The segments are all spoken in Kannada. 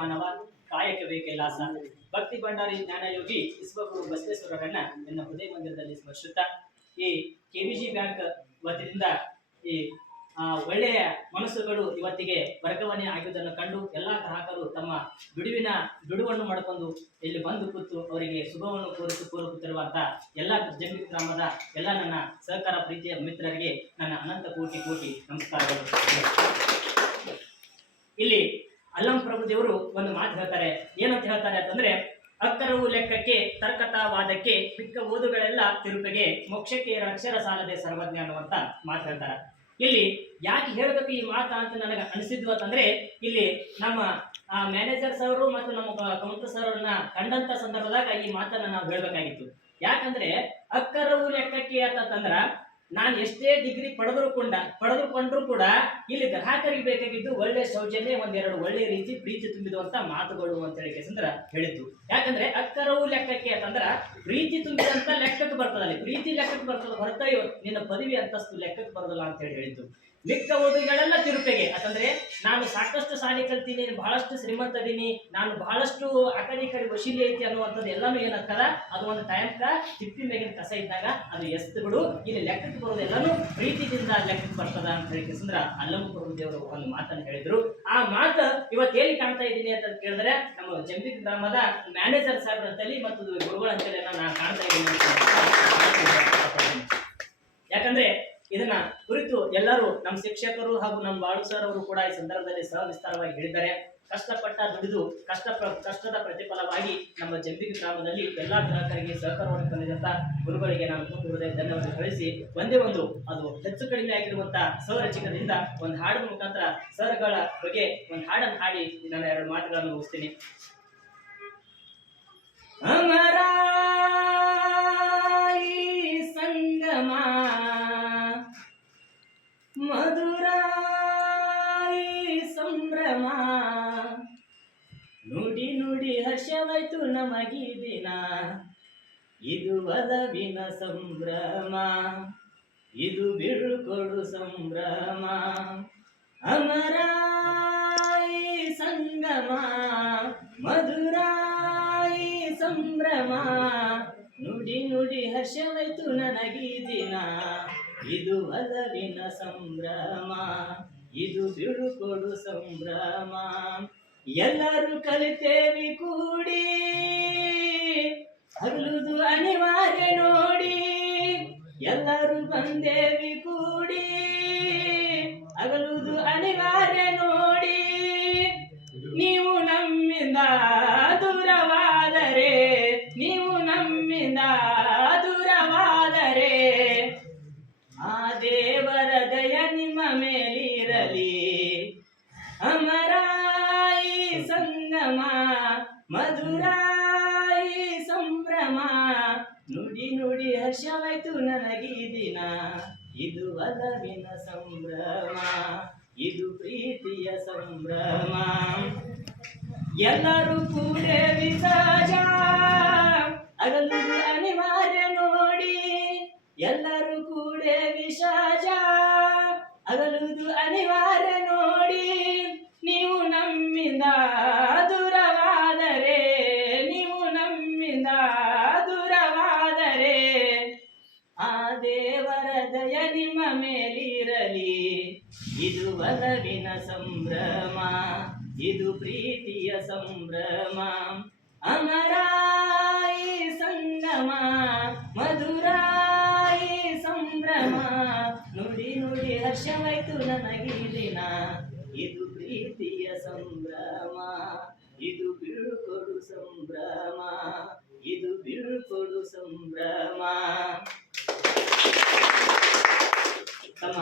ಮಾನವ ಕಾಯಕವೇ ಕೈಲಾಸ. ಭಕ್ತಿ ಭಂಡಾರಿ ಜ್ಞಾನಯೋಗಿ ವಿಶ್ವಗುರು ಬಸವೇಶ್ವರರನ್ನ ನನ್ನ ಹೃದಯ ಮಂದಿರದಲ್ಲಿ ಸ್ಮರಿಸುತ್ತಾ ಈ ಕೆವಿಜಿ ಬ್ಯಾಂಕ್ ವತಿಯಿಂದ ಈ ಒಳ್ಳೆಯ ಮನಸ್ಸುಗಳು ಇವತ್ತಿಗೆ ವರ್ಗಾವಣೆ ಆಗಿರುವುದನ್ನು ಕಂಡು ಎಲ್ಲಾ ಗ್ರಾಹಕರು ತಮ್ಮ ಬಿಡುವನ್ನು ಮಾಡಿಕೊಂಡು ಇಲ್ಲಿ ಬಂದು ಕೂತು ಅವರಿಗೆ ಶುಭವನ್ನು ಕೋರುತ್ತಿರುವಂತ ಎಲ್ಲ ಜಂಬಿ ಗ್ರಾಮದ ಎಲ್ಲ ನನ್ನ ಸಹಕಾರ ಪ್ರೀತಿಯ ಮಿತ್ರರಿಗೆ ನನ್ನ ಅನಂತ ಕೋಟಿ ಕೋಟಿ ನಮಸ್ಕಾರಗಳು. ಇಲ್ಲಿ ಅಲ್ಲಂ ಪ್ರಭು ದೇವರು ಒಂದು ಮಾತು ಹೇಳ್ತಾರೆ. ಏನಂತ ಹೇಳ್ತಾರೆ ಅಂತಂದ್ರೆ, ಅಕ್ಕರವು ಲೆಕ್ಕಕ್ಕೆ ತರ್ಕತಾವಾದಕ್ಕೆ ಮಿಕ್ಕ ಓದುಗಳೆಲ್ಲ ತಿರುಪೆಗೆ ಮೋಕ್ಷಕ್ಕೆ ಅಕ್ಷರ ಸಾಲದೆ ಸರ್ವಜ್ಞ ಅನ್ನುವಂತ ಮಾತು ಹೇಳ್ತಾರೆ. ಇಲ್ಲಿ ಯಾಕೆ ಹೇಳಬೇಕು ಈ ಮಾತಾ ಅಂತ ನನಗೆ ಅನಿಸಿದ್ವು ಅಂತಂದ್ರೆ, ಇಲ್ಲಿ ನಮ್ಮ ಮ್ಯಾನೇಜರ್ಸ್ ಅವರು ಮತ್ತು ನಮ್ಮ ಕೌಂಟರ್ ಸರ್ ಅವ್ರನ್ನ ಕಂಡಂತ ಸಂದರ್ಭದಾಗ ಈ ಮಾತನ್ನ ನಾವು ಹೇಳ್ಬೇಕಾಗಿತ್ತು. ಯಾಕಂದ್ರೆ ಅಕ್ಕರವು ಲೆಕ್ಕಕ್ಕೆ ಅಂತಂದ್ರ ನಾನು ಎಷ್ಟೇ ಡಿಗ್ರಿ ಪಡೆದುಕೊಂಡ್ರು ಕೂಡ ಇಲ್ಲಿ ಗ್ರಾಹಕರಿಗೆ ಬೇಕಾಗಿದ್ದು ಒಳ್ಳೆ ಸೌಜನ್ಯ, ಒಂದೆರಡು ಒಳ್ಳೆ ರೀತಿ ಪ್ರೀತಿ ತುಂಬಿದುವಂತ ಮಾತುಗಳು ಅಂತ ಹೇಳಿ ಹೇಳಿದ್ದು. ಯಾಕಂದ್ರೆ ಅಕ್ಕರವು ಲೆಕ್ಕಕ್ಕೆ ಅಂತಂದ್ರ ಪ್ರೀತಿ ತುಂಬಿದಂತ ಲೆಕ್ಕಕ್ಕೆ ಬರ್ತದ, ಅಲ್ಲಿ ಪ್ರೀತಿ ಲೆಕ್ಕಕ್ಕೆ ಬರ್ತದ ಹೊರತ ನಿನ್ನ ಪದವಿ ಅಂತಸ್ತು ಲೆಕ್ಕಕ್ಕೆ ಬರೋದಿಲ್ಲ ಅಂತ ಹೇಳಿದ್ದು. ಮಿಕ್ಕ ಓದುಗಳೆಲ್ಲ ತಿರುಪೆಗೆ ಅಂತಂದ್ರೆ ನಾನು ಸಾಕಷ್ಟು ಶಾಲೆ ಕಲ್ತೀನಿ, ಬಹಳಷ್ಟು ಶ್ರೀಮಂತದೀನಿ, ನಾನು ಬಹಳಷ್ಟು ಅಕಡಿ ವಶೀಲಿ ಐತಿ ಅನ್ನುವಂಥದ್ದು ಎಲ್ಲಾನು ಏನಾಗ್ತದ, ಅದು ಒಂದು ಟೈಮ್ಕ ತಿಪ್ಪಿ ಮೇಗಿನ ಕಸ ಇದ್ದಾಗ ಅದು ಎಸ್ತುಗಳು ಇಲ್ಲಿ ಲೆಕ್ಕಕ್ಕೆ ಬರೋದು ಎಲ್ಲಾನು ಪ್ರೀತಿಯಿಂದ ಲೆಕ್ಕಕ್ಕೆ ಬರ್ತದ ಅಂತ ಹೇಳಿಕೆಸಂದ್ರ ಅಲ್ಲಂ ಪ್ರಭು ದೇವರು ಒಂದು ಮಾತನ್ನು ಹೇಳಿದ್ರು. ಆ ಮಾತು ಇವತ್ತು ಎಲ್ಲಿ ಕಾಣ್ತಾ ಇದ್ದೀನಿ ಅಂತ ಕೇಳಿದ್ರೆ, ನಮ್ಮ ಜಂಬಿ ಗ್ರಾಮದ ಮ್ಯಾನೇಜರ್ ಸಾಹೇಬ್ರ ಅಂತೇಳಿ ಮತ್ತು ಗುರುಗಳ ಅಂತೇಳಿ ನಾನು ಕಾಣ್ತಾ ಇದ್ದೀನಿ. ಯಾಕಂದ್ರೆ ಇದನ್ನ ಕುರಿತು ಎಲ್ಲರೂ ನಮ್ಮ ಶಿಕ್ಷಕರು ಹಾಗೂ ನಮ್ಮ ಬಾಳು ಸರ್ ಅವರು ಕೂಡ ಈ ಸಂದರ್ಭದಲ್ಲಿ ಸವಿಸ್ತಾರವಾಗಿ ಹೇಳಿದ್ದಾರೆ. ಕಷ್ಟಪಟ್ಟ ದುಡಿದು ಕಷ್ಟದ ಪ್ರತಿಫಲವಾಗಿ ನಮ್ಮ ಜಂಬಿ ಗ್ರಾಮದಲ್ಲಿ ಎಲ್ಲಾ ಗ್ರಾಹಕರಿಗೆ ಸಹಕಾರವನ್ನು ತಂದಿದಂತ ಗುರುಗಳಿಗೆ ನಾನು ಹೃದಯ ಧನ್ಯವಾದ ಕಳಿಸಿ, ಒಂದೇ ಒಂದು ಅದು ಹೆಚ್ಚು ಕಡಿಮೆ ಆಗಿರುವಂತ ಸ್ವರಚಿಕದಿಂದ ಒಂದು ಹಾಡಿನ ಮುಖಾಂತರ ಸರ್ಗಳ ಬಗ್ಗೆ ಒಂದು ಹಾಡನ್ನು ಹಾಡಿ ನಾನು ಎರಡು ಮಾತುಗಳನ್ನು ಮುಗಿಸ್ತೀನಿ. ಸಂಗಮ ಮಧುರಾಯಿ ಸಂಭ್ರಮ, ನುಡಿ ನುಡಿ ಹರ್ಷವಾಯ್ತು ನಮಗೀ ದಿನ, ಇದು ಒಲವಿನ ಸಂಭ್ರಮ, ಇದು ಬೀಳ್ಕೊಡು ಸಂಭ್ರಮ. ಅಮರಾಯಿ ಸಂಗಮ ಮಧುರಾಯಿ ಸಂಭ್ರಮ, ನುಡಿ ನುಡಿ ಹರ್ಷವಾಯ್ತು ನನಗೀ ದಿನ, ಇದು ಒಲವಿನ ಸಂಭ್ರಮ, ಇದು ಬೀಳ್ಕೊಡು ಸಂಭ್ರಮ. ಎಲ್ಲರೂ ಕಲಿತೇವಿ ಕೂಡಿ, ಹಗಲುದು ಅನಿವಾರ್ಯ ನೋಡಿ, ಎಲ್ಲರೂ ಬಂದೇವಿ ಕೂಡಿ, ಹಗಲುದು ಅನಿವಾರ್ಯ ನೋಡಿ, ನೀವು ನಮ್ಮಿಂದ ದೂರವಾದರೆ, ನೀವು ನಮ್ಮಿಂದ ದೂರವಾದರೆ, ಆ ದೇವರ ದಯ ನಿಮ್ಮ ಮೇಲಿರಲಿ. ಅಮರಾಯಿ ಸಂಗಮ ಮಧುರಾಯಿ ಸಂಭ್ರಮ, ನುಡಿ ನುಡಿ ಹರ್ಷವಾಯ್ತು ನನಗೀ ದಿನ, ಇದು ಒಲವಿನ ಸಂಭ್ರಮ, ಇದು ಪ್ರೀತಿಯ ಸಂಭ್ರಮ. ಎಲ್ಲರೂ ಕೂಡೇವಿ ಸಹಜ, ಅಗಲು ಅನಿವಾರ್ಯ ನೋಡಿ, ಎಲ್ಲರೂ ಕೂಡೇವಿ ಸಹಜ, ಅಗಲುದು ಅನಿವಾರ್ಯ ನೋಡಿ, ನೀವು ನಮ್ಮಿಂದ ದೂರವಾದರೆ, ನೀವು ನಮ್ಮಿಂದ ದೂರವಾದರೆ, ಆ ದೇವರ ದಯ ನಿಮ್ಮ ಮೇಲಿರಲಿ. ಇದು ಒಲವಿನ ಸಂಭ್ರಮ, ಇದು ಪ್ರೀತಿಯ ಸಂಭ್ರಮ. ಅಮರಾಯಿ ಸಂಗಮ ಮಧುರಾಯಿ ಸಂಭ್ರಮ, ನುಡಿ ನುಡಿ ಹರ್ಷವಾಯ್ತು ನನಗೀ ದಿನ, ಇದು ಪ್ರೀತಿಯ ಸಂಭ್ರಮ, ಇದು ಬೀಳ್ಕೊಡು ಸಂಭ್ರಮ, ಇದು ಬೀಳ್ಕೊಡು ಸಂಭ್ರಮ. ತಮ್ಮ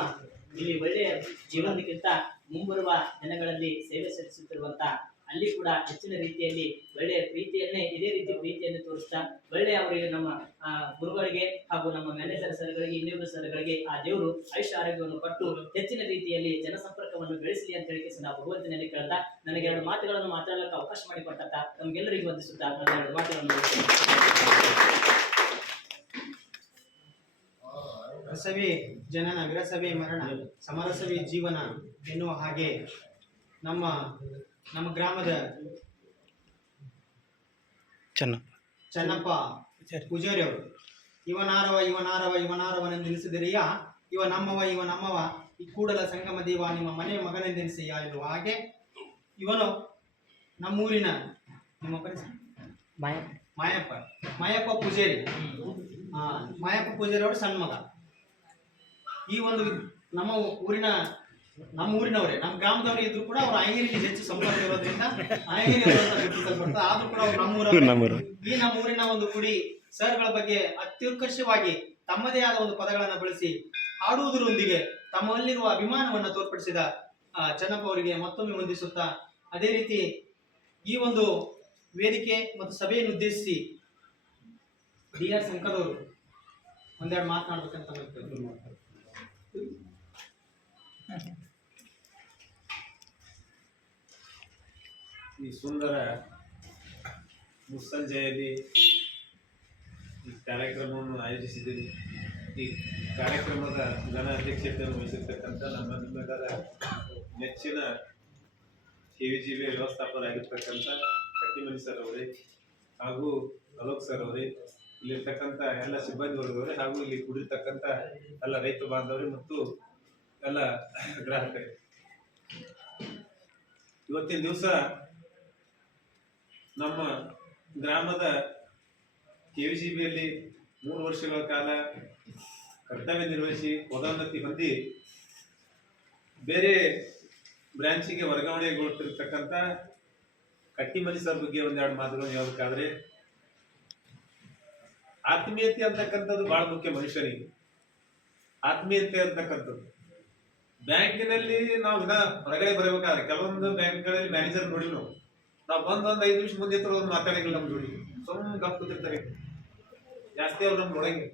ಇಲ್ಲಿ ಒಳ್ಳೆಯ ಜೀವನಕ್ಕಿಂತ ಮುಂಬರುವ ದಿನಗಳಲ್ಲಿ ಸೇವೆ ಸಲ್ಲಿಸುತ್ತಿರುವಂತ ಅಲ್ಲಿ ಕೂಡ ಹೆಚ್ಚಿನ ರೀತಿಯಲ್ಲಿ ಒಳ್ಳೆಯ ಪ್ರೀತಿಯನ್ನೇ ಇದೇ ರೀತಿ ಪ್ರೀತಿಯನ್ನು ತೋರಿಸ್ತಾ ಒಳ್ಳೆಯ ಅವರಿಗೆ ನಮ್ಮ ಗುರುಗಳಿಗೆ ಹಾಗೂ ನಮ್ಮ ಮ್ಯಾನೇಜರ್ ಸರ್ಗಳಿಗೆ ಇನ್ನಿಬ್ಬರು ಸರ್ಗಳಿಗೆ ಆ ದೇವರು ಆಯುಷ್ಯ ಆರೋಗ್ಯವನ್ನು ಕೊಟ್ಟು ಹೆಚ್ಚಿನ ರೀತಿಯಲ್ಲಿ ಜನಸಂಪರ್ಕವನ್ನು ಬೆಳೆಸಲಿ ಅಂತ ಹೇಳಿ ನಾವು ಭಗವಂತನಲ್ಲಿ ಕೇಳ್ತಾ ನನಗೆ ಎರಡು ಮಾತುಗಳನ್ನು ಮಾತಾಡಲಿಕ್ಕೆ ಅವಕಾಶ ಮಾಡಿಕೊಟ್ಟಂತ ನಮಗೆಲ್ಲರಿಗೂ ವಂದಿಸುತ್ತಾ ನನ್ನ ಎರಡು ಮಾತುಗಳನ್ನು ರಸವೇ ಜನನ ವಿರಸವೇ ಮರಣ ಸಮರಸವೇ ಜೀವನ ಎನ್ನುವ ಹಾಗೆ ನಮ್ಮ ಗ್ರಾಮದ ಚೆನ್ನಪ್ಪ ಪೂಜಾರಿ ಅವರು. ಇವನಾರವನೆಂದೆನಿಸಿದರಿಯ, ಇವ ನಮ್ಮವ ಈ ಕೂಡಲ ಸಂಗಮ ದೇವ ನಿಮ್ಮ ಮನೆ ಮಗನೆಂದೆನಿಸಿಯ ಎನ್ನುವ ಹಾಗೆ ಇವನು ನಮ್ಮೂರಿನ ನಿಮ್ಮ ಪರಿಸರ ಮಾಯಪ್ಪ ಪೂಜಾರಿ. ಮಾಯಪ್ಪ ಪೂಜಾರಿ ಅವರು ಸಣ್ಣ ಮಗ. ಈ ಒಂದು ನಮ್ಮ ಊರಿನವರೇ, ನಮ್ಮ ಗ್ರಾಮದವರೇ ಇದ್ರು ಕೂಡ ಅವರು ಆಯಂಗಿರಿಗೆ ಹೆಚ್ಚು ಸಂಪರ್ಕ ಇರೋದ್ರಿಂದ ಆಯಂಗಿರಿ ಗುರುತಿಸಲ್ಪಡ್ತಾರೆ. ಆದ್ರೂ ಕೂಡ ಅವರು ನಮ್ಮೂರ ಈ ನಮ್ಮೂರಿನ ಒಂದು ಗುಡಿ ಸರ್ಗಳ ಬಗ್ಗೆ ಅತ್ಯುತ್ಕರ್ಷವಾಗಿ ತಮ್ಮದೇ ಆದ ಒಂದು ಪದಗಳನ್ನು ಬಳಸಿ ಹಾಡುವುದರೊಂದಿಗೆ ತಮ್ಮಲ್ಲಿರುವ ಅಭಿಮಾನವನ್ನು ತೋರ್ಪಡಿಸಿದ ಚೆನ್ನಪ್ಪ ಅವರಿಗೆ ಮತ್ತೊಮ್ಮೆ ವಂದಿಸುತ್ತಾ, ಅದೇ ರೀತಿ ಈ ಒಂದು ವೇದಿಕೆ ಮತ್ತು ಸಭೆಯನ್ನು ಉದ್ದೇಶಿಸಿ DR ಸಂಕದವರು ಒಂದೆರಡು ಮಾತನಾಡ್ಬೇಕಂತ ಈ ಸುಂದರ ಮುಸ್ಸಂಜೆಯಲ್ಲಿ ಈ ಕಾರ್ಯಕ್ರಮವನ್ನು ಆಯೋಜಿಸಿದ್ದೀರಿ. ಈ ಕಾರ್ಯಕ್ರಮದ ಘನ ಅಧ್ಯಕ್ಷತೆಯನ್ನು ವಹಿಸಿರ್ತಕ್ಕಂಥ ನಿಮ್ಮೆಲ್ಲರ ನೆಚ್ಚಿನ KVGB ವ್ಯವಸ್ಥಾಪಕರಾಗಿರ್ತಕ್ಕಂಥ ಕಟ್ಟಿಮನಿ ಸರ್ ಅವರೇ, ಹಾಗೂ ಅಲೋಕ್ ಸರ್ ಅವರೇ, ಇಲ್ಲಿರ್ತಕ್ಕಂಥ ಎಲ್ಲ ಸಿಬ್ಬಂದಿ ವರ್ಗದವರೇ, ಹಾಗೂ ಇಲ್ಲಿ ಕೂಡಿರ್ತಕ್ಕಂಥ ಎಲ್ಲ ರೈತ ಬಾಂಧವರೇ ಮತ್ತು ಎಲ್ಲ ಗ್ರಾಹಕರೇ, ಇವತ್ತಿನ ದಿವಸ ನಮ್ಮ ಗ್ರಾಮದ KVGBಯಲ್ಲಿ 3 ವರ್ಷಗಳ ಕಾಲ ಕರ್ತವ್ಯ ನಿರ್ವಹಿಸಿ ಪದೋನ್ನತಿ ಹೊಂದಿ ಬೇರೆ ಬ್ರಾಂಚಿಗೆ ವರ್ಗಾವಣೆಗೊಳ್ತಿರ್ತಕ್ಕಂಥ ಕಟ್ಟಿಮನಿ ಸರ್ ಬಗ್ಗೆ ಒಂದೆರಡು ಮಾತುಗಳನ್ನು ಹೇಳಬೇಕಾದ್ರೆ, ಆತ್ಮೀಯತೆ ಅಂತಕ್ಕಂಥದ್ದು ಬಹಳ ಮುಖ್ಯ. ಮನುಷ್ಯನಿಗೆ ಆತ್ಮೀಯತೆ ಅಂತಕ್ಕಂಥದ್ದು ಬ್ಯಾಂಕಿನಲ್ಲಿ ನಾವು ಹೊರಗಡೆ ಬರಬೇಕಾದ್ರೆ ಕೆಲವೊಂದು ಬ್ಯಾಂಕ್ಗಳಲ್ಲಿ ಮ್ಯಾನೇಜರ್ ನೋಡಿ ನಾವು ಬಂದು ಒಂದು 5 ನಿಮಿಷ ಮುಂದೆ ಮಾತಾಡಂಗಿಲ್ಲ. ನಮ್ಮ ಜೋಡಿ ಸುಮ್ಮನೆ ಗಪ್ ಕೂತಿರ್ತಾರೆ, ಜಾಸ್ತಿ ಅವ್ರು ನಮ್ಗೆ ನೋಡಂಗಿಲ್ಲ.